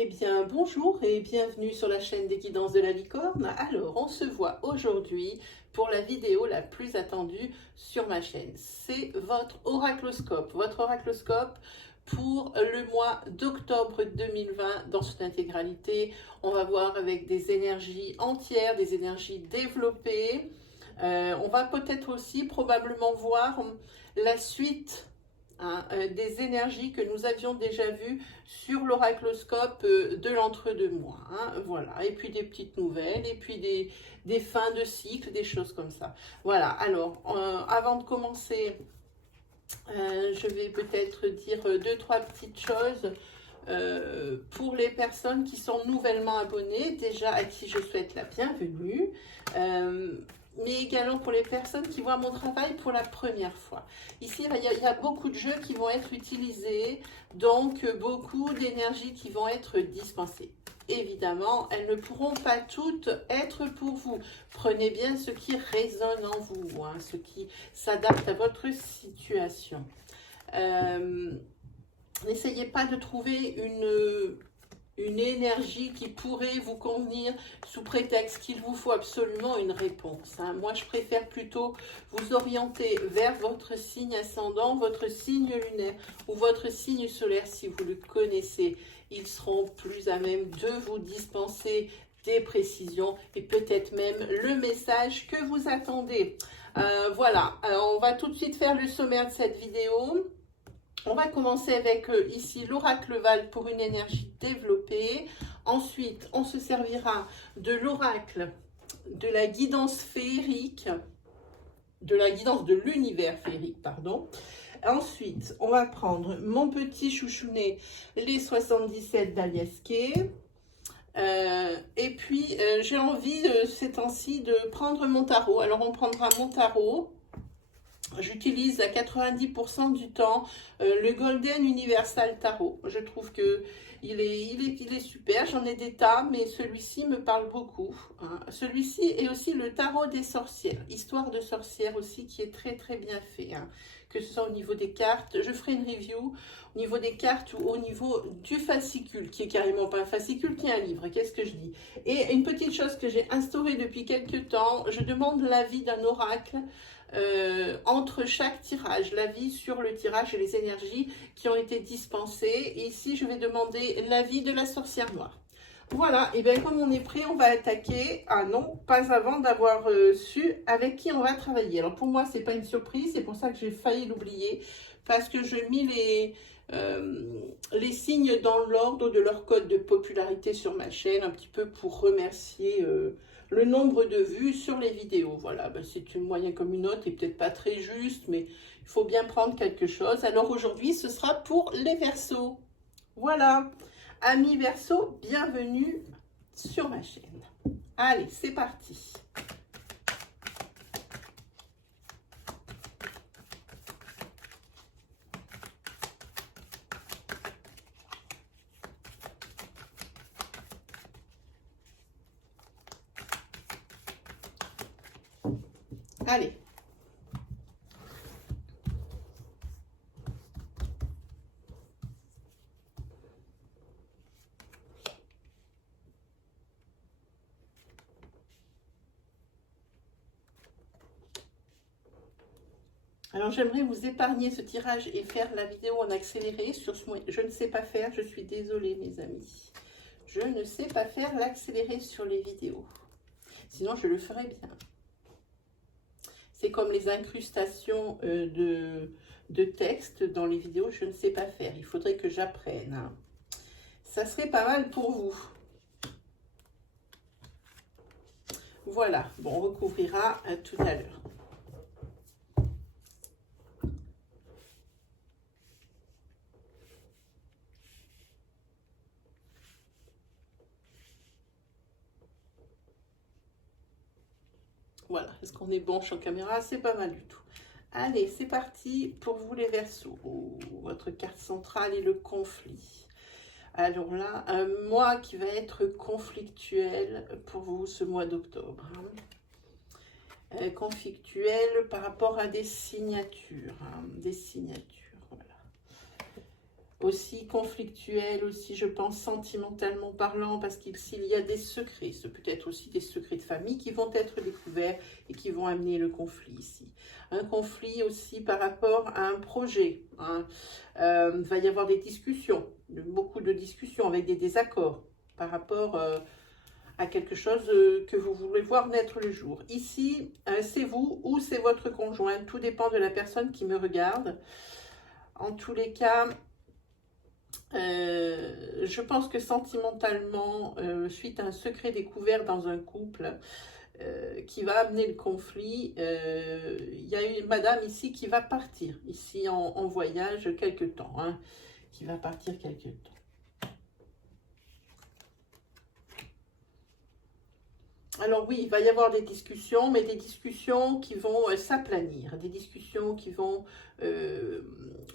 Eh bien, bonjour et bienvenue sur la chaîne des guidances de la licorne. Alors, on se voit aujourd'hui pour la vidéo la plus attendue sur ma chaîne. C'est votre oracloscope pour le mois d'octobre 2020 dans son intégralité. On va voir avec des énergies entières, des énergies développées. On va peut-être aussi probablement voir la suite des énergies que nous avions déjà vues sur l'oracloscope de l'entre-deux-mois. Voilà, et puis des petites nouvelles, et puis des fins de cycle, des choses comme ça. Voilà, alors, avant de commencer, je vais peut-être dire deux, trois petites choses. Pour les personnes qui sont nouvellement abonnées, déjà à qui je souhaite la bienvenue, mais également pour les personnes qui voient mon travail pour la première fois. Ici, il y a beaucoup de jeux qui vont être utilisés, donc beaucoup d'énergie qui vont être dispensées. Évidemment, elles ne pourront pas toutes être pour vous. Prenez bien ce qui résonne en vous, ce qui s'adapte à votre situation. N'essayez pas de trouver une énergie qui pourrait vous convenir sous prétexte qu'il vous faut absolument une réponse. Moi, je préfère plutôt vous orienter vers votre signe ascendant, votre signe lunaire ou votre signe solaire si vous le connaissez. Ils seront plus à même de vous dispenser des précisions et peut-être même le message que vous attendez. Voilà, on va tout de suite faire le sommaire de cette vidéo. On va commencer avec ici l'oracle Val pour une énergie développée. Ensuite, on se servira de l'oracle de la guidance féerique, de la guidance de l'univers féerique, pardon. Ensuite, on va prendre mon petit chouchounet, les 77 d'Aliaské. Et puis, j'ai envie ces temps-ci de prendre mon tarot. Alors, on prendra mon tarot. J'utilise à 90% du temps le Golden Universal Tarot. Je trouve que il est super, j'en ai des tas, mais celui-ci me parle beaucoup. Celui-ci est aussi le tarot des sorcières, histoire de sorcières aussi, qui est très très bien fait. Que ce soit au niveau des cartes, je ferai une review au niveau des cartes ou au niveau du fascicule, qui est carrément pas un fascicule, qui est un livre, qu'est-ce que je dis? Et une petite chose que j'ai instaurée depuis quelques temps, je demande l'avis d'un oracle entre chaque tirage, l'avis sur le tirage et les énergies qui ont été dispensées. Et ici, je vais demander l'avis de la sorcière noire. Voilà, et bien comme on est prêt, on va attaquer. Ah non, pas avant d'avoir su avec qui on va travailler. Alors pour moi, c'est pas une surprise, c'est pour ça que j'ai failli l'oublier, parce que je mis les signes dans l'ordre de leur code de popularité sur ma chaîne, un petit peu pour remercier le nombre de vues sur les vidéos. Voilà, c'est une moyenne comme une autre, et peut-être pas très juste, mais il faut bien prendre quelque chose. Alors aujourd'hui, ce sera pour les Verseaux. Voilà. Amis Verseaux, bienvenue sur ma chaîne. Allez, c'est parti. Allez. Alors j'aimerais vous épargner ce tirage et faire la vidéo en accéléré sur ce moyen. Je ne sais pas faire, je suis désolée mes amis. Je ne sais pas faire l'accéléré sur les vidéos. Sinon je le ferais bien. C'est comme les incrustations de texte dans les vidéos, je ne sais pas faire. Il faudrait que j'apprenne. Ça serait pas mal pour vous. Voilà, bon, on recouvrira tout à l'heure. Voilà, est-ce qu'on est bon champ caméra? C'est pas mal du tout. Allez, c'est parti pour vous les Verseaux. Oh, votre carte centrale est le conflit. Alors là, un mois qui va être conflictuel pour vous ce mois d'octobre. Conflictuel par rapport à des signatures. Des signatures, voilà. aussi conflictuel, aussi je pense sentimentalement parlant, parce s'il y a des secrets, ce peut être aussi des secrets de famille qui vont être découverts et qui vont amener le conflit ici. Un conflit aussi par rapport à un projet, hein. Il va y avoir des discussions, beaucoup de discussions avec des désaccords par rapport à quelque chose que vous voulez voir naître le jour. Ici, c'est vous ou c'est votre conjoint, tout dépend de la personne qui me regarde. En tous les cas, je pense que sentimentalement, suite à un secret découvert dans un couple qui va amener le conflit, il y a une madame ici qui va partir, ici en voyage quelque temps, hein, qui va partir quelque temps. Alors oui, il va y avoir des discussions, mais des discussions qui vont s'aplanir, des discussions qui vont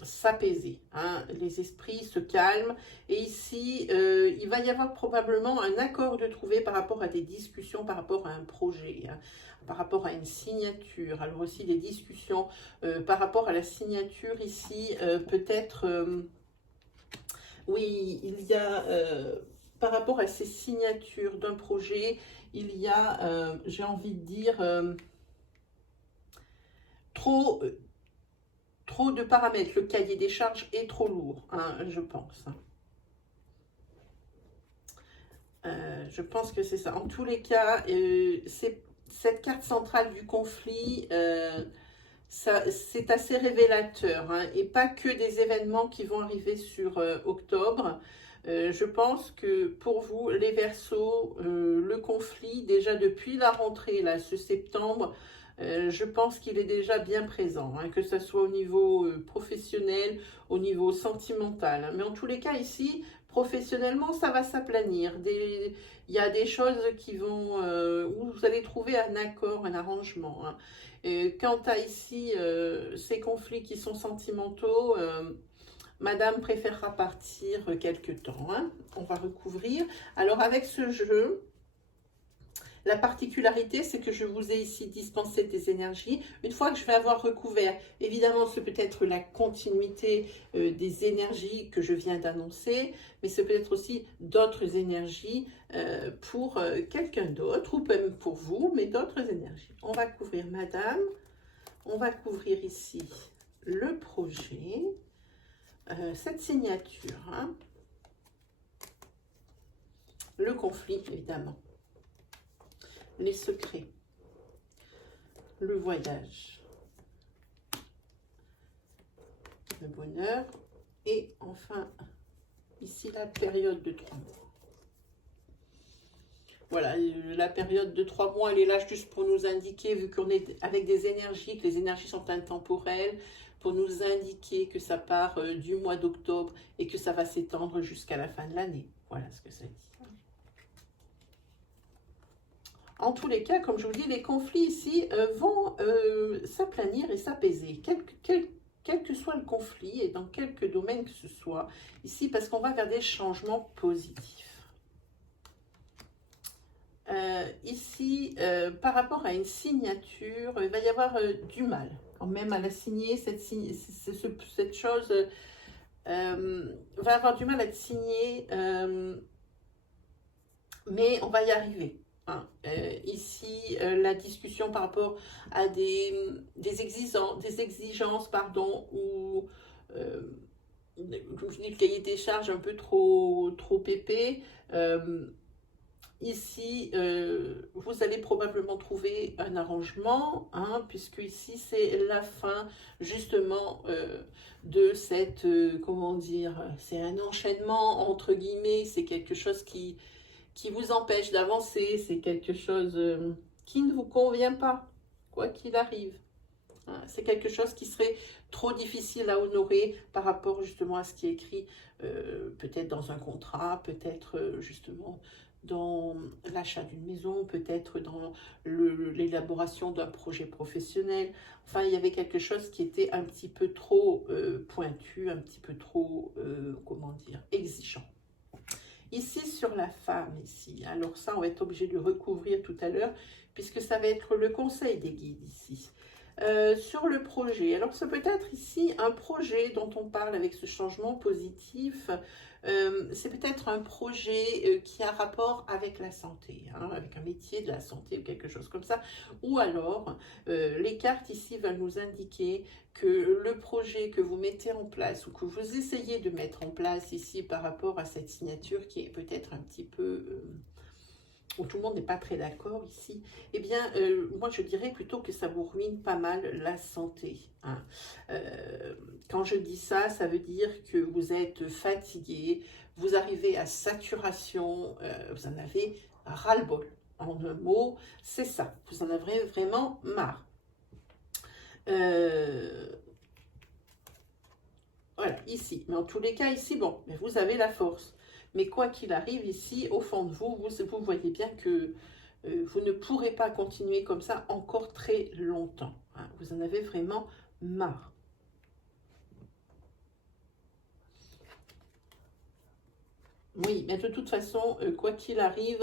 s'apaiser, hein. Les esprits se calment. Et ici, il va y avoir probablement un accord de trouver par rapport à des discussions, par rapport à un projet, hein, par rapport à une signature. Alors aussi des discussions par rapport à la signature ici, peut-être, oui, il y a... par rapport à ces signatures d'un projet, il y a, j'ai envie de dire, trop de paramètres. Le cahier des charges est trop lourd, hein, je pense. Je pense que c'est ça. En tous les cas, cette carte centrale du conflit, c'est assez révélateur, hein, et pas que des événements qui vont arriver sur octobre. Je pense que pour vous, les Verseaux, le conflit, déjà depuis la rentrée, là, ce septembre, je pense qu'il est déjà bien présent, hein, que ce soit au niveau professionnel, au niveau sentimental, hein. Mais en tous les cas, ici, professionnellement, ça va s'aplanir. Il y a des choses qui vont, où vous allez trouver un accord, un arrangement, hein. Quant à ici, ces conflits qui sont sentimentaux, Madame préférera partir quelque temps, hein. On va recouvrir. Alors avec ce jeu, la particularité, c'est que je vous ai ici dispensé des énergies. Une fois que je vais avoir recouvert, évidemment, ce peut être la continuité des énergies que je viens d'annoncer, mais ce peut être aussi d'autres énergies pour quelqu'un d'autre, ou même pour vous, mais d'autres énergies. On va couvrir Madame, on va couvrir ici le projet, cette signature, hein, le conflit, évidemment, les secrets, le voyage, le bonheur, et enfin, ici, la période de 3 mois. Voilà, la période de 3 mois, elle est là juste pour nous indiquer, vu qu'on est avec des énergies, que les énergies sont intemporelles, pour nous indiquer que ça part du mois d'octobre et que ça va s'étendre jusqu'à la fin de l'année. Voilà ce que ça dit. En tous les cas, comme je vous dis, les conflits ici vont s'aplanir et s'apaiser, quel que soit le conflit et dans quelque domaine que ce soit, ici, parce qu'on va vers des changements positifs. Ici, par rapport à une signature, il va y avoir du mal, quand même, à la signer, cette chose va avoir du mal à être signée, mais on va y arriver. Hein. Ici, la discussion par rapport à des exigences, pardon, ou comme je dis, le cahier des charges un peu trop épais. Ici, vous allez probablement trouver un arrangement, hein, puisque ici, c'est la fin, justement, de cette, comment dire, c'est un enchaînement, entre guillemets, c'est quelque chose qui vous empêche d'avancer, c'est quelque chose qui ne vous convient pas, quoi qu'il arrive. Hein, c'est quelque chose qui serait trop difficile à honorer par rapport justement à ce qui est écrit, peut-être dans un contrat, peut-être justement dans l'achat d'une maison, peut-être dans l'élaboration d'un projet professionnel. Enfin, il y avait quelque chose qui était un petit peu trop pointu, un petit peu trop, comment dire, exigeant. Ici, sur la femme, ici, alors ça, on va être obligé de le recouvrir tout à l'heure, puisque ça va être le conseil des guides ici. Sur le projet, alors ça peut être ici un projet dont on parle avec ce changement positif. C'est peut-être un projet qui a rapport avec la santé, hein, avec un métier de la santé ou quelque chose comme ça. Ou alors, les cartes ici veulent nous indiquer que le projet que vous mettez en place ou que vous essayez de mettre en place ici par rapport à cette signature qui est peut-être un petit peu... où tout le monde n'est pas très d'accord ici, eh bien, moi je dirais plutôt que ça vous ruine pas mal la santé. Hein. Quand je dis ça, ça veut dire que vous êtes fatigué, vous arrivez à saturation, vous en avez ras-le-bol. En un mot, c'est ça, vous en avez vraiment marre. Voilà, ici. Mais en tous les cas, ici, bon, mais vous avez la force. Mais quoi qu'il arrive, ici, au fond de vous, vous voyez bien que vous ne pourrez pas continuer comme ça encore très longtemps. Hein. Vous en avez vraiment marre. Oui, mais de toute façon, quoi qu'il arrive,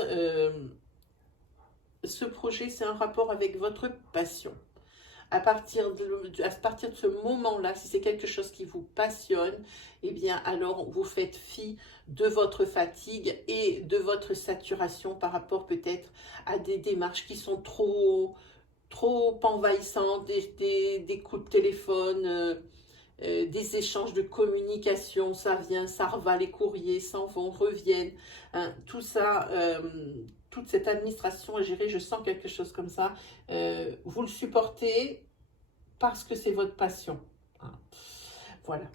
ce projet, c'est un rapport avec votre passion. À partir de ce moment-là, si c'est quelque chose qui vous passionne, eh bien alors vous faites fi de votre fatigue et de votre saturation par rapport peut-être à des démarches qui sont trop envahissantes, des coups de téléphone, des échanges de communication, ça vient, ça reva, les courriers s'en vont, reviennent, hein, tout ça, toute cette administration à gérer, je sens quelque chose comme ça, vous le supportez parce que c'est votre passion. Hein. Voilà.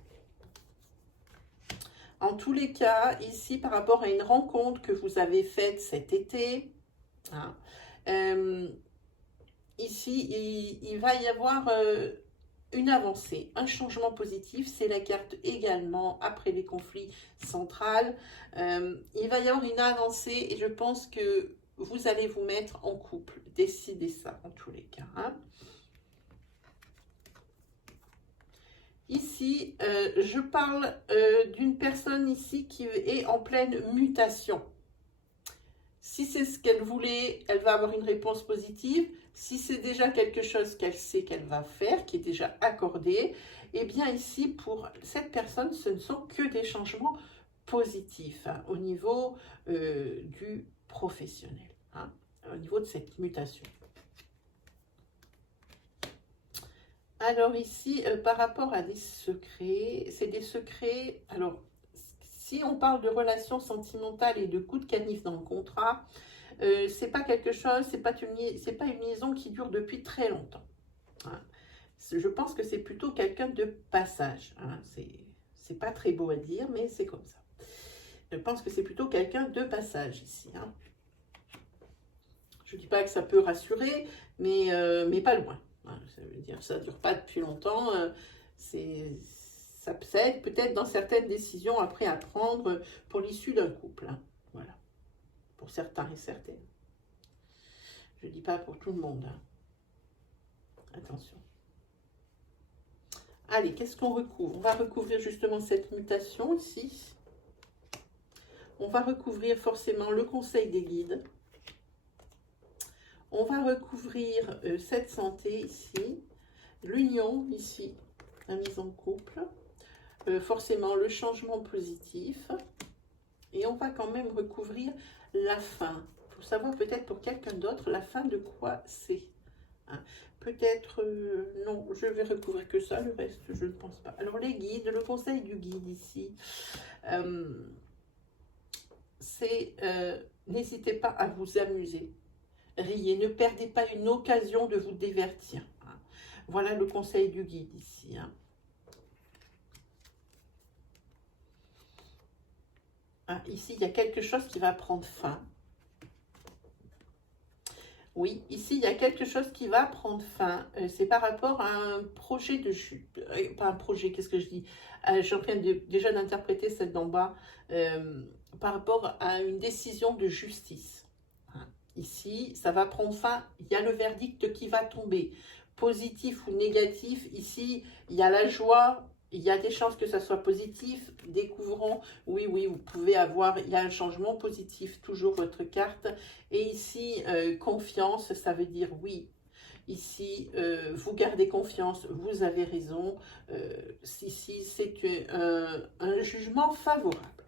En tous les cas, ici, par rapport à une rencontre que vous avez faite cet été, hein, ici, il va y avoir une avancée, un changement positif. C'est la carte également, après les conflits centrales. Il va y avoir une avancée et je pense que vous allez vous mettre en couple. Décidez ça, en tous les cas. Hein. Ici, je parle d'une personne ici qui est en pleine mutation. Si c'est ce qu'elle voulait, elle va avoir une réponse positive. Si c'est déjà quelque chose qu'elle sait qu'elle va faire, qui est déjà accordé, eh bien ici, pour cette personne, ce ne sont que des changements positifs hein, au niveau du professionnel, hein, au niveau de cette mutation. Alors ici, par rapport à des secrets, c'est des secrets, alors si on parle de relations sentimentales et de coups de canif dans le contrat, c'est pas quelque chose, c'est pas une liaison qui dure depuis très longtemps. Hein. Je pense que c'est plutôt quelqu'un de passage. Hein. C'est pas très beau à dire, mais c'est comme ça. Je pense que c'est plutôt quelqu'un de passage ici. Hein. Je dis pas que ça peut rassurer, mais pas loin. Ça veut dire ça ne dure pas depuis longtemps. Ça aide peut-être dans certaines décisions après à prendre pour l'issue d'un couple. Hein. Voilà. Pour certains et certaines. Je ne dis pas pour tout le monde. Hein. Attention. Allez, qu'est-ce qu'on recouvre? On va recouvrir justement cette mutation ici. On va recouvrir forcément le conseil des guides. On va recouvrir cette santé ici, l'union ici, la mise en couple, forcément le changement positif, et on va quand même recouvrir la fin, pour savoir peut-être pour quelqu'un d'autre la fin de quoi c'est. Hein. Peut-être, non, je vais recouvrir que ça, le reste je ne pense pas. Alors les guides, le conseil du guide ici, c'est n'hésitez pas à vous amuser. Riez, ne perdez pas une occasion de vous divertir. Hein. Voilà le conseil du guide ici. Hein. Hein, ici, il y a quelque chose qui va prendre fin. Oui, ici, il y a quelque chose qui va prendre fin. C'est par rapport à un projet de chute. Pas un projet, qu'est-ce que je dis? Je suis en train déjà d'interpréter celle d'en bas. Par rapport à une décision de justice. Ici, ça va prendre fin, il y a le verdict qui va tomber. Positif ou négatif, ici, il y a la joie, il y a des chances que ça soit positif. Découvrons, oui, vous pouvez avoir, il y a un changement positif, toujours votre carte. Et ici, confiance, ça veut dire oui. Ici, vous gardez confiance, vous avez raison. Ici, c'est un jugement favorable.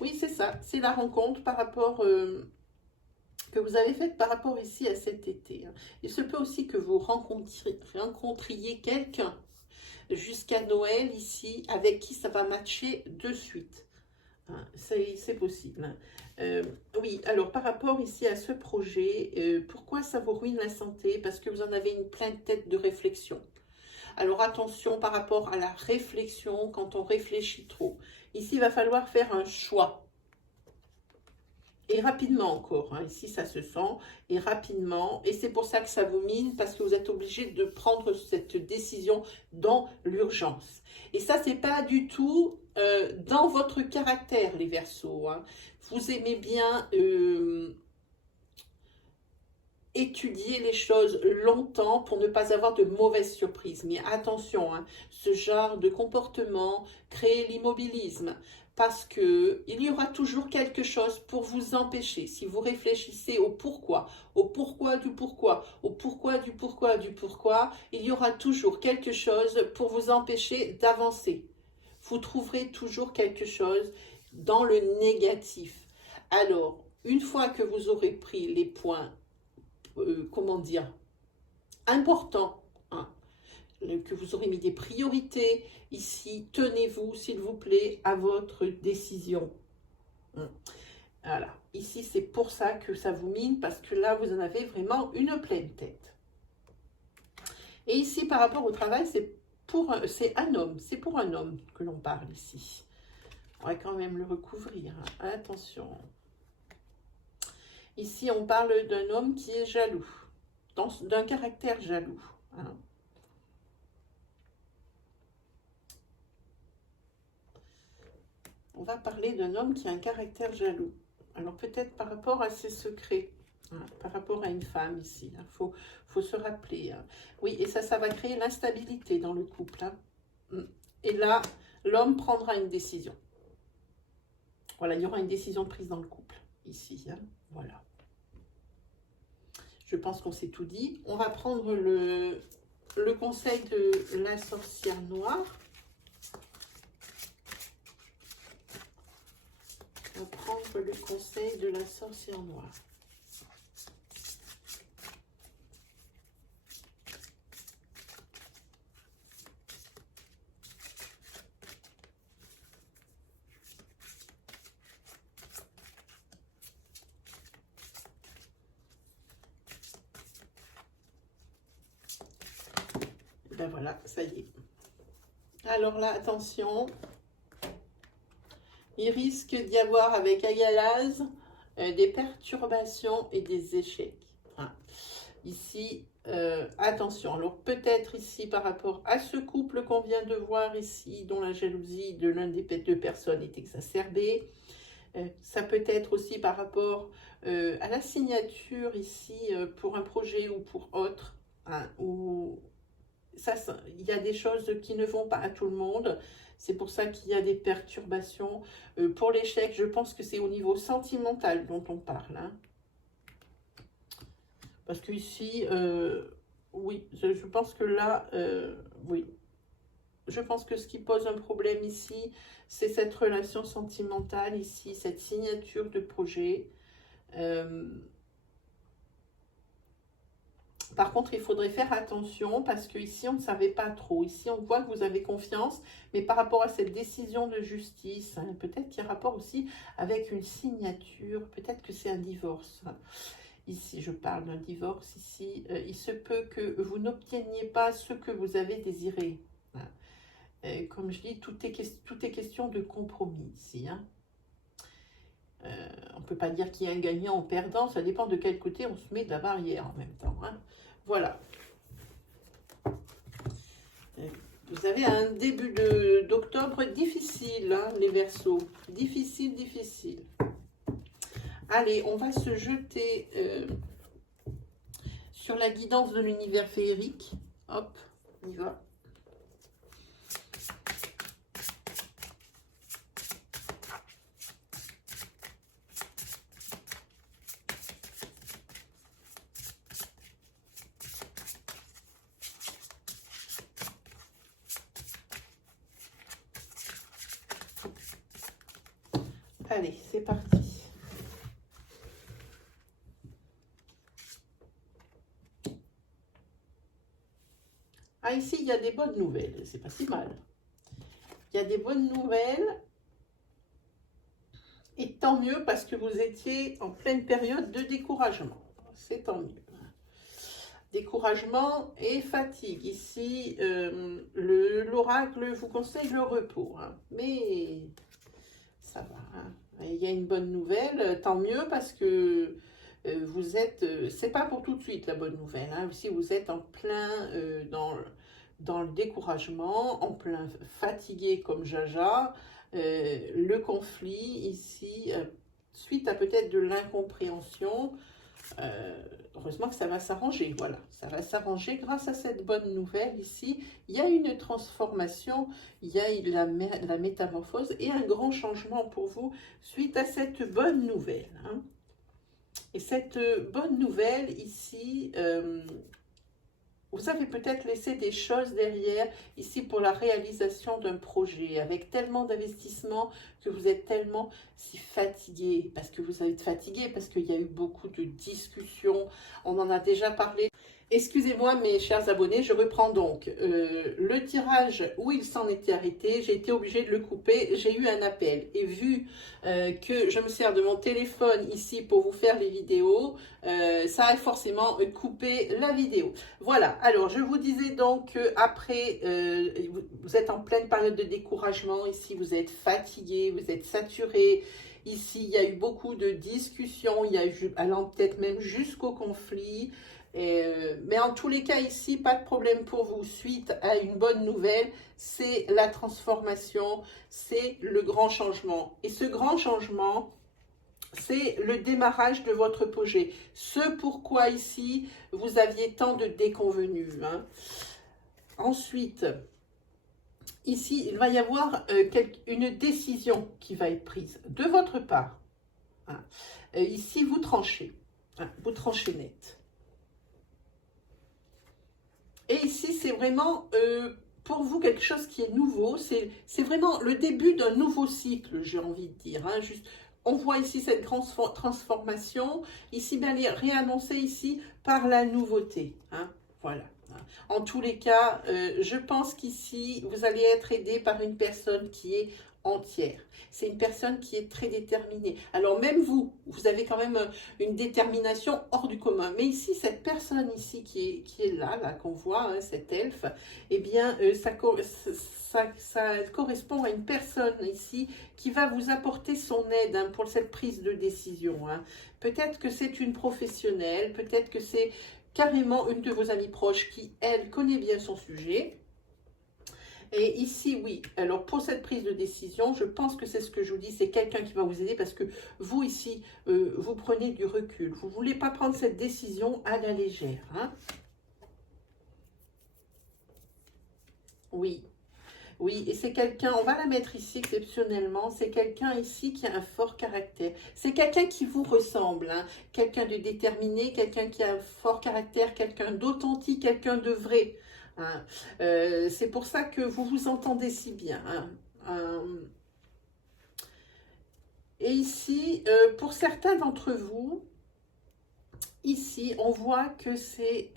Oui, c'est ça, c'est la rencontre par rapport que vous avez faite par rapport ici à cet été. Il se peut aussi que vous rencontriez quelqu'un jusqu'à Noël ici, avec qui ça va matcher de suite. C'est possible. Oui, alors par rapport ici à ce projet, pourquoi ça vous ruine la santé? Parce que vous en avez une pleine tête de réflexion. Alors attention par rapport à la réflexion, quand on réfléchit trop. Ici, il va falloir faire un choix. Et rapidement encore, hein. Ici ça se sent, et rapidement, et c'est pour ça que ça vous mine, parce que vous êtes obligé de prendre cette décision dans l'urgence. Et ça, c'est pas du tout dans votre caractère, les Verseaux, hein. Vous aimez bien étudier les choses longtemps pour ne pas avoir de mauvaises surprises. Mais attention, hein, ce genre de comportement crée l'immobilisme parce que il y aura toujours quelque chose pour vous empêcher. Si vous réfléchissez au pourquoi du pourquoi, au pourquoi du pourquoi du pourquoi, il y aura toujours quelque chose pour vous empêcher d'avancer. Vous trouverez toujours quelque chose dans le négatif. Alors, une fois que vous aurez pris les points comment dire, important, hein, que vous aurez mis des priorités ici, tenez-vous s'il vous plaît à votre décision. Voilà, ici c'est pour ça que ça vous mine, parce que là vous en avez vraiment une pleine tête. Et ici par rapport au travail, c'est pour un homme que l'on parle ici. On va quand même le recouvrir, hein. Attention. Ici, on parle d'un homme qui est jaloux, d'un caractère jaloux, hein. On va parler d'un homme qui a un caractère jaloux. Alors peut-être par rapport à ses secrets, hein, par rapport à une femme ici. Il faut se rappeler. Hein. Oui, et ça va créer l'instabilité dans le couple. Hein. Et là, l'homme prendra une décision. Voilà, il y aura une décision prise dans le couple, ici. Hein. Voilà. Je pense qu'on s'est tout dit. On va prendre le conseil de la sorcière noire. On va prendre le conseil de la sorcière noire. Ben voilà, ça y est. Alors là, attention. Il risque d'y avoir avec Agalaz des perturbations et des échecs. Hein. Ici, attention. Alors peut-être ici par rapport à ce couple qu'on vient de voir ici, dont la jalousie de l'un des deux personnes est exacerbée. Ça peut être aussi par rapport à la signature ici pour un projet ou pour autre. Hein, où il y a des choses qui ne vont pas à tout le monde. C'est pour ça qu'il y a des perturbations. Pour l'échec, je pense que c'est au niveau sentimental dont on parle. Hein. Parce que ici, oui, je pense que là, oui. Je pense que ce qui pose un problème ici, c'est cette relation sentimentale ici, cette signature de projet. Par contre, il faudrait faire attention parce qu'ici, on ne savait pas trop. Ici, on voit que vous avez confiance, mais par rapport à cette décision de justice, hein, peut-être qu'il y a rapport aussi avec une signature, peut-être que c'est un divorce. Ici, je parle d'un divorce. Ici, il se peut que vous n'obteniez pas ce que vous avez désiré. Comme je dis, tout est question de compromis ici. Hein. On ne peut pas dire qu'il y a un gagnant ou perdant, ça dépend de quel côté on se met de la barrière en même temps. Hein. Voilà. Vous avez un début d'octobre difficile, hein, les Verseaux. Difficile, difficile. Allez, on va se jeter sur la guidance de l'univers féerique. Hop, on y va. allez, c'est parti. Ah, ici, il y a des bonnes nouvelles. C'est pas si mal. Il y a des bonnes nouvelles. Et tant mieux parce que vous étiez en pleine période de découragement. C'est tant mieux. Découragement et fatigue. Ici, l'oracle vous conseille le repos. Hein. Mais ça va. Hein. Il y a une bonne nouvelle. Tant mieux parce que vous êtes... c'est pas pour tout de suite la bonne nouvelle. Hein. Si vous êtes en plein dans le découragement, en plein fatigué comme Jaja, le conflit ici, suite à peut-être de l'incompréhension, heureusement que ça va s'arranger, voilà, ça va s'arranger grâce à cette bonne nouvelle ici. Il y a une transformation, il y a la métamorphose et un grand changement pour vous suite à cette bonne nouvelle. Hein. Et cette bonne nouvelle ici, vous avez peut-être laissé des choses derrière, ici pour la réalisation d'un projet, avec tellement d'investissement que vous êtes tellement si fatigué, parce que vous êtes fatigué, parce qu'il y a eu beaucoup de discussions, on en a déjà parlé. Excusez-moi mes chers abonnés, je reprends donc le tirage où il s'en était arrêté, j'ai été obligée de le couper, j'ai eu un appel et vu que je me sers de mon téléphone ici pour vous faire les vidéos, ça a forcément coupé la vidéo. Voilà, alors je vous disais donc après, vous êtes en pleine période de découragement, ici vous êtes fatigué, vous êtes saturé. Ici, il y a eu beaucoup de discussions, il y a eu allant peut-être même jusqu'au conflit. Mais en tous les cas ici, pas de problème pour vous. Suite à une bonne nouvelle, c'est la transformation, c'est le grand changement. Et ce grand changement, c'est le démarrage de votre projet. Ce pourquoi ici, vous aviez tant de déconvenus. Hein. Ensuite, ici, il va y avoir une décision qui va être prise de votre part. Hein. Ici, vous tranchez. Hein, vous tranchez net. Et ici, c'est vraiment pour vous quelque chose qui est nouveau. C'est vraiment le début d'un nouveau cycle, j'ai envie de dire. Hein. Juste, on voit ici cette grande transformation. Ici, bien, elle est réannoncée ici par la nouveauté. Hein. Voilà. En tous les cas, je pense qu'ici, vous allez être aidé par une personne qui est entière. C'est une personne qui est très déterminée. Alors même vous, vous avez quand même une détermination hors du commun. Mais ici, cette personne ici qui est là qu'on voit, hein, cet elfe, eh bien, ça correspond à une personne ici qui va vous apporter son aide hein, pour cette prise de décision. Hein. Peut-être que c'est une professionnelle, peut-être que c'est carrément une de vos amies proches qui, elle, connaît bien son sujet. Et ici, oui, alors pour cette prise de décision, je pense que c'est ce que je vous dis, c'est quelqu'un qui va vous aider parce que vous, ici, vous prenez du recul. Vous ne voulez pas prendre cette décision à la légère. Hein? Oui, oui, et c'est quelqu'un, on va la mettre ici exceptionnellement, c'est quelqu'un ici qui a un fort caractère. C'est quelqu'un qui vous ressemble, hein? Quelqu'un de déterminé, quelqu'un qui a un fort caractère, quelqu'un d'authentique, quelqu'un de vrai. Hein. C'est pour ça que vous vous entendez si bien. Hein. Et ici, pour certains d'entre vous, ici, on voit que c'est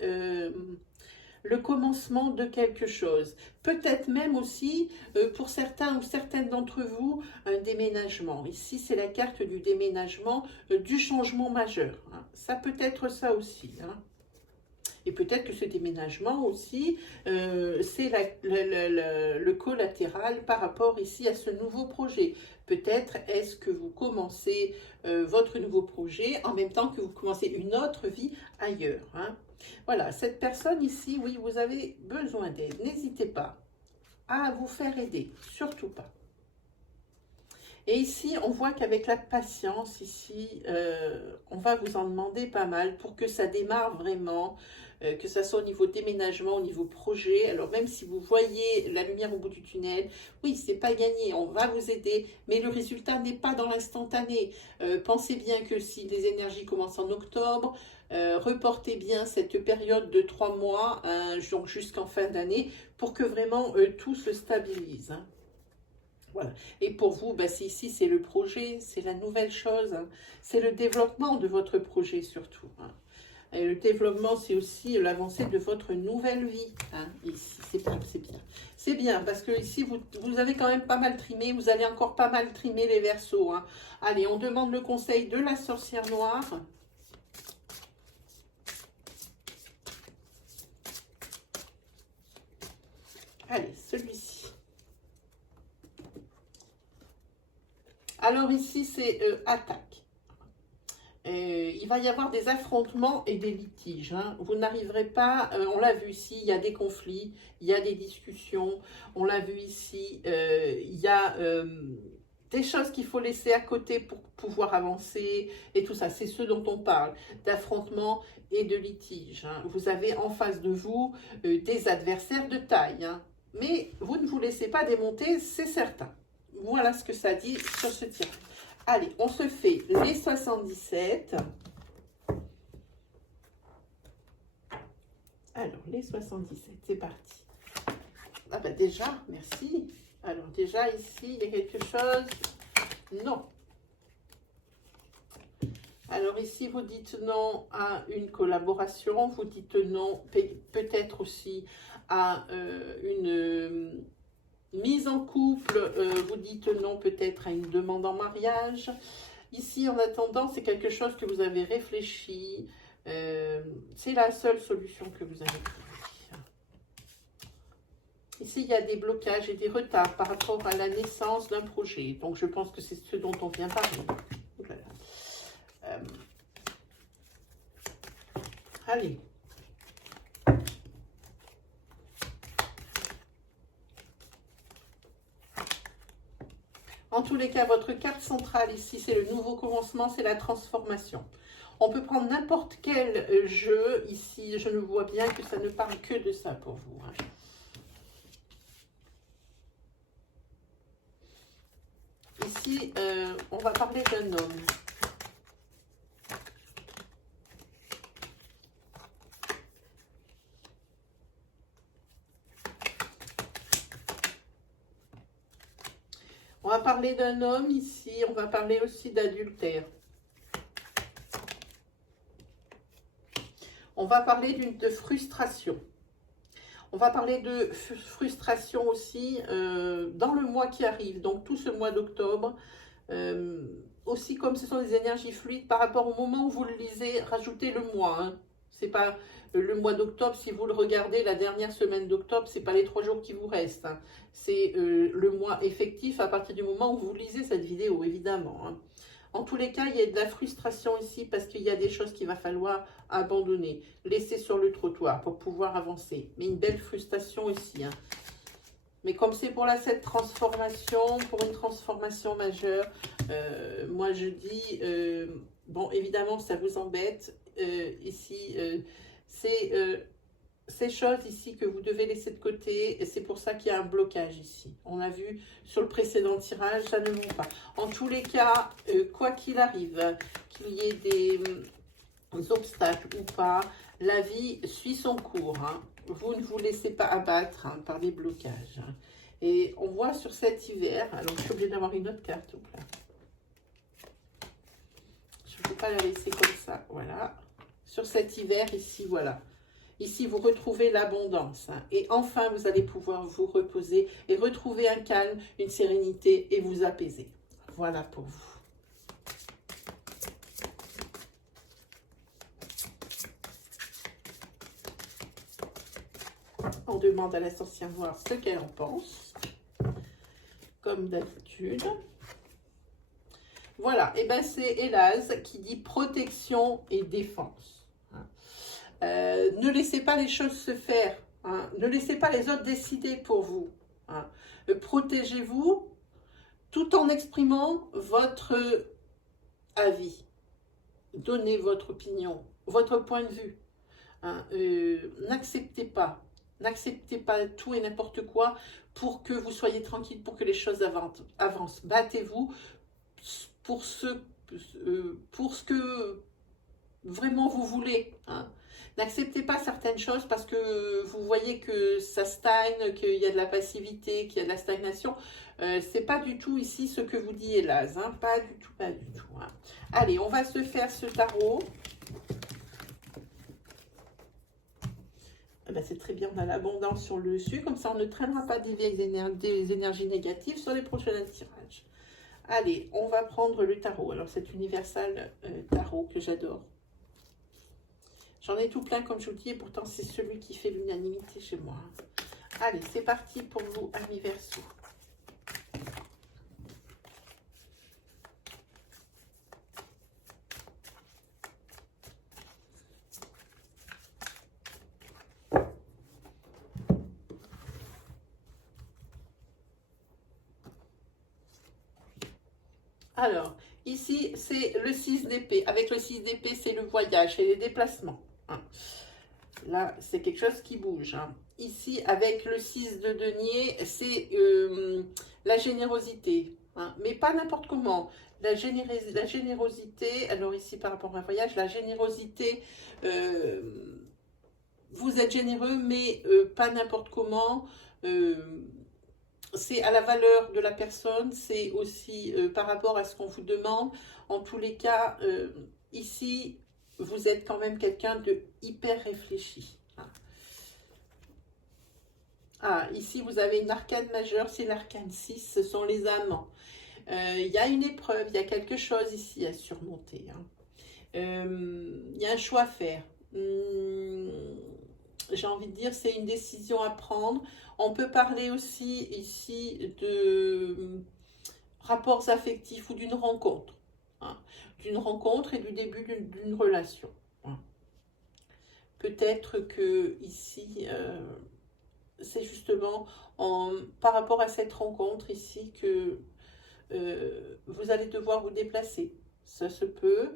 le commencement de quelque chose. Peut-être même aussi, pour certains ou certaines d'entre vous, un déménagement. Ici, c'est la carte du déménagement, du changement majeur. Hein. Ça peut être ça aussi. Hein. Et peut-être que ce déménagement aussi, c'est le collatéral par rapport ici à ce nouveau projet. Peut-être est-ce que vous commencez votre nouveau projet en même temps que vous commencez une autre vie ailleurs. Hein. Voilà, cette personne ici, oui, vous avez besoin d'aide. N'hésitez pas à vous faire aider, surtout pas. Et ici, on voit qu'avec la patience, ici, on va vous en demander pas mal pour que ça démarre vraiment, que ça soit au niveau déménagement, au niveau projet. Alors même si vous voyez la lumière au bout du tunnel, oui, c'est pas gagné, on va vous aider, mais le résultat n'est pas dans l'instantané. Pensez bien que si les énergies commencent en octobre, reportez bien cette période de 3 mois, donc jusqu'en fin d'année, pour que vraiment tout se stabilise. Hein. Voilà. Et pour vous, ben, ici, c'est le projet, c'est la nouvelle chose, hein. C'est le développement de votre projet surtout, hein. Et le développement, c'est aussi l'avancée de votre nouvelle vie, hein, ici. C'est bien, c'est bien. C'est bien, parce que ici, vous avez quand même pas mal trimé, vous allez encore pas mal trimer les Verseaux, hein. Allez, on demande le conseil de la sorcière noire. Allez, celui-ci. Alors ici, c'est attaque. Il va y avoir des affrontements et des litiges, hein. Vous n'arriverez pas, on l'a vu ici, il y a des conflits, il y a des discussions. On l'a vu ici, il y a des choses qu'il faut laisser à côté pour pouvoir avancer et tout ça. C'est ce dont on parle, d'affrontements et de litiges, hein. Vous avez en face de vous des adversaires de taille, hein. Mais vous ne vous laissez pas démonter, c'est certain. Voilà ce que ça dit sur ce tirage. Allez, on se fait les 77. Alors, les 77, c'est parti. Ah bah déjà, merci. Alors déjà, ici, il y a quelque chose. Non. Alors ici, vous dites non à une collaboration. Vous dites non peut-être aussi à une mise en couple, vous dites non peut-être à une demande en mariage. Ici, en attendant, c'est quelque chose que vous avez réfléchi. C'est la seule solution que vous avez trouvée. Ici, il y a des blocages et des retards par rapport à la naissance d'un projet. Donc, je pense que c'est ce dont on vient parler. Voilà. Allez. En tous les cas, votre carte centrale ici, c'est le nouveau commencement, c'est la transformation. On peut prendre n'importe quel jeu. Ici, je ne vois bien que ça ne parle que de ça pour vous, hein. Ici, on va parler d'un homme. On va parler d'un homme ici, on va parler aussi d'adultère. On va parler de frustration. On va parler de frustration aussi dans le mois qui arrive, donc tout ce mois d'octobre. Aussi, comme ce sont des énergies fluides, par rapport au moment où vous le lisez, rajoutez le mois, hein. C'est pas le mois d'octobre, si vous le regardez, la dernière semaine d'octobre, c'est pas les 3 jours qui vous restent, hein. C'est le mois effectif à partir du moment où vous lisez cette vidéo, évidemment, hein. En tous les cas, il y a de la frustration ici parce qu'il y a des choses qu'il va falloir abandonner, laisser sur le trottoir pour pouvoir avancer. Mais une belle frustration ici, hein. Mais comme c'est pour cette transformation, pour une transformation majeure, moi je dis, bon évidemment ça vous embête, ici, c'est ces choses ici que vous devez laisser de côté, et c'est pour ça qu'il y a un blocage ici. On a vu sur le précédent tirage, ça ne monte pas. En tous les cas, quoi qu'il arrive, qu'il y ait des obstacles ou pas, la vie suit son cours, hein. Vous ne vous laissez pas abattre, hein, par des blocages, hein. Et on voit sur cet hiver, alors je suis obligée d'avoir une autre carte, là. Je ne peux pas la laisser comme ça, voilà. Sur cet hiver ici, voilà. Ici, vous retrouvez l'abondance, hein. Et enfin, vous allez pouvoir vous reposer et retrouver un calme, une sérénité et vous apaiser. Voilà pour vous. On demande à la sorcière noire ce qu'elle en pense, comme d'habitude. Voilà, et bien c'est Hélas qui dit protection et défense, hein. Ne laissez pas les choses se faire, hein. Ne laissez pas les autres décider pour vous, hein. Protégez-vous tout en exprimant votre avis. Donnez votre opinion, votre point de vue, hein. N'acceptez pas tout et n'importe quoi pour que vous soyez tranquille, pour que les choses avancent. Battez-vous pour ce que vraiment vous voulez, hein. N'acceptez pas certaines choses parce que vous voyez que ça stagne, qu'il y a de la passivité, qu'il y a de la stagnation. C'est pas du tout ici ce que vous dit Hélas, hein, pas du tout, pas du tout. Hein. Allez, on va se faire ce tarot. Ben, c'est très bien, on a l'abondance sur le dessus, comme ça on ne traînera pas des énergies négatives sur les prochains tirages. Allez, on va prendre le tarot. Alors, c'est Universal Tarot que j'adore. J'en ai tout plein, comme je vous dis, et pourtant, c'est celui qui fait l'unanimité chez moi. Allez, c'est parti pour vous, amis Verseaux. Alors, ici, c'est le 6 d'épée. Avec le 6 d'épée, c'est le voyage et les déplacements. Hein. Là, c'est quelque chose qui bouge. Hein. Ici, avec le 6 de denier, c'est la générosité. Hein. Mais pas n'importe comment. La générosité, alors ici, par rapport à un voyage, la générosité, vous êtes généreux, mais pas n'importe comment. C'est à la valeur de la personne, c'est aussi par rapport à ce qu'on vous demande. En tous les cas, ici, vous êtes quand même quelqu'un de hyper réfléchi. Ah, ici, vous avez une arcane majeure, c'est l'arcane 6, ce sont les amants. Il y a une épreuve, il y a quelque chose ici à surmonter. Hein. Il y a un choix à faire. J'ai envie de dire, c'est une décision à prendre. On peut parler aussi ici de rapports affectifs ou d'une rencontre. Hein, d'une rencontre et du début d'une relation. Hein. Peut-être que ici, c'est justement par rapport à cette rencontre ici que vous allez devoir vous déplacer. Ça se peut.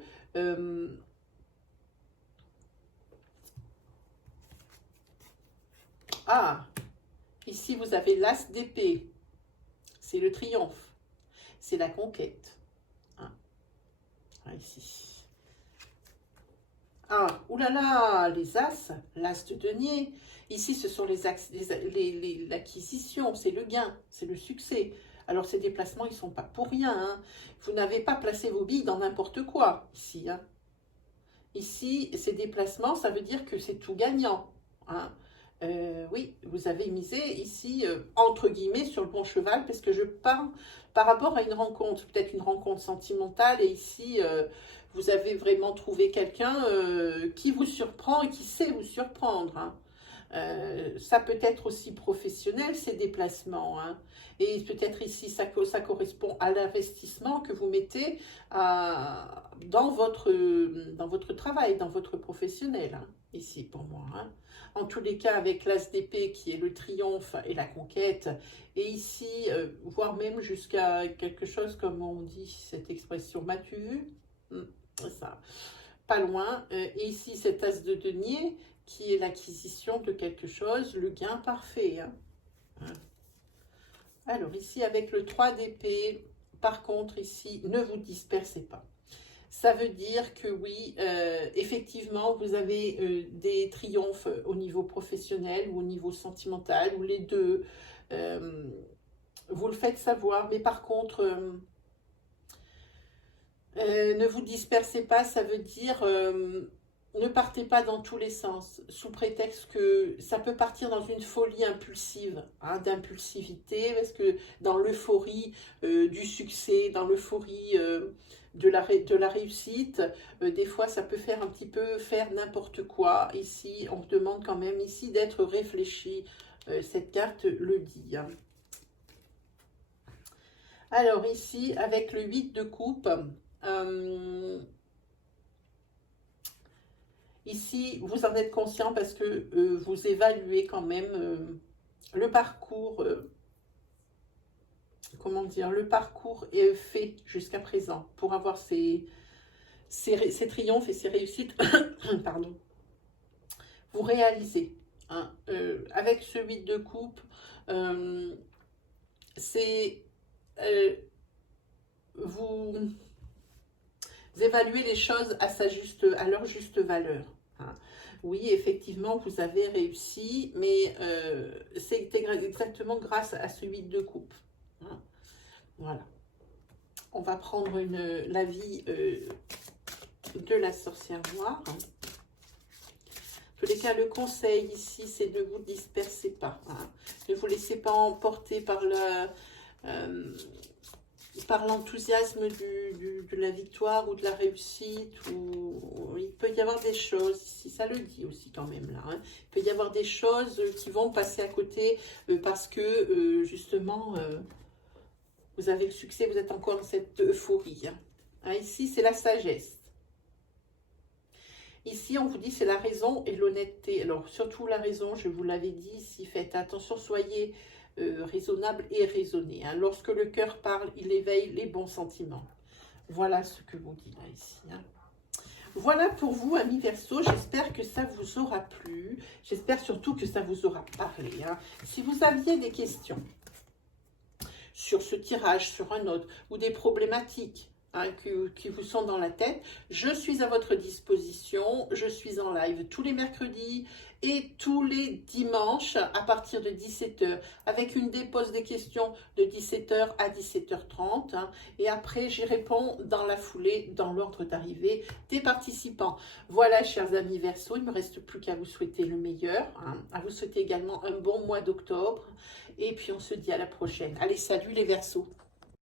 Ah, ici vous avez l'as d'épée. C'est le triomphe. C'est la conquête. Hein. Ah, ici. Ah, oulala, les as, l'as de denier. Ici, ce sont l'acquisition, c'est le gain, c'est le succès. Alors, ces déplacements, ils ne sont pas pour rien. Hein. Vous n'avez pas placé vos billes dans n'importe quoi, ici. Hein. Ici, ces déplacements, ça veut dire que c'est tout gagnant. Hein. Oui, vous avez misé ici, entre guillemets, sur le bon cheval, parce que je parle par rapport à une rencontre, peut-être une rencontre sentimentale, et ici, vous avez vraiment trouvé quelqu'un qui vous surprend et qui sait vous surprendre. Hein. Ça peut être aussi professionnel, ces déplacements. Hein. Et peut-être ici, ça correspond à l'investissement que vous mettez dans votre travail, dans votre professionnel. Hein, ici, pour moi. Hein. En tous les cas, avec l'as d'épée qui est le triomphe et la conquête. Et ici, voire même jusqu'à quelque chose, comme on dit cette expression, m'as-tu vu? Ça, pas loin. Et ici, cet as de denier qui est l'acquisition de quelque chose, le gain parfait. Hein. Alors ici, avec le 3 d'épée, par contre, ici, ne vous dispersez pas. Ça veut dire que oui, effectivement, vous avez des triomphes au niveau professionnel ou au niveau sentimental, ou les deux. Vous le faites savoir, mais par contre, ne vous dispersez pas, ça veut dire ne partez pas dans tous les sens, sous prétexte que ça peut partir dans une folie impulsive, hein, d'impulsivité, parce que dans l'euphorie du succès, dans l'euphorie de la réussite, des fois ça peut faire un petit peu faire n'importe quoi. Ici, on demande quand même ici d'être réfléchi, cette carte le dit. Hein. Alors ici, avec le 8 de coupe, ici, vous en êtes conscient parce que vous évaluez quand même le parcours, comment dire, le parcours est fait jusqu'à présent pour avoir ces triomphes et ces réussites. Pardon. Vous réalisez. Hein, avec ce 8 de coupe, c'est vous évaluez les choses à leur juste valeur. Hein. Oui, effectivement, vous avez réussi, mais c'est exactement grâce à ce 8 de coupe. Hein. Voilà. On va prendre l'avis de la sorcière noire. En tous les cas, le conseil ici, c'est ne vous dispersez pas. Hein. Ne vous laissez pas emporter par l'enthousiasme de la victoire ou de la réussite. Il peut y avoir des choses, ici ça le dit aussi quand même là, hein. Il peut y avoir des choses qui vont passer à côté parce que justement vous avez le succès, vous êtes encore dans cette euphorie. Hein. Hein, ici c'est la sagesse. Ici, on vous dit c'est la raison et l'honnêteté. Alors, surtout la raison, je vous l'avais dit ici, faites attention, soyez raisonnable et raisonné. Hein. Lorsque le cœur parle, il éveille les bons sentiments. Voilà ce que vous dit là, ici. Hein. Voilà pour vous, amis Verseau. J'espère que ça vous aura plu. J'espère surtout que ça vous aura parlé. Hein. Si vous aviez des questions sur ce tirage, sur un autre, ou des problématiques, hein, qui vous sont dans la tête, je suis à votre disposition. Je suis en live tous les mercredis et tous les dimanches à partir de 17 h avec une dépose des questions de 17 h à 17 h 30. Hein, et après, j'y réponds dans la foulée, dans l'ordre d'arrivée des participants. Voilà, chers amis Verseau, il ne me reste plus qu'à vous souhaiter le meilleur, hein, à vous souhaiter également un bon mois d'octobre. Et puis, on se dit à la prochaine. Allez, salut les Verseaux!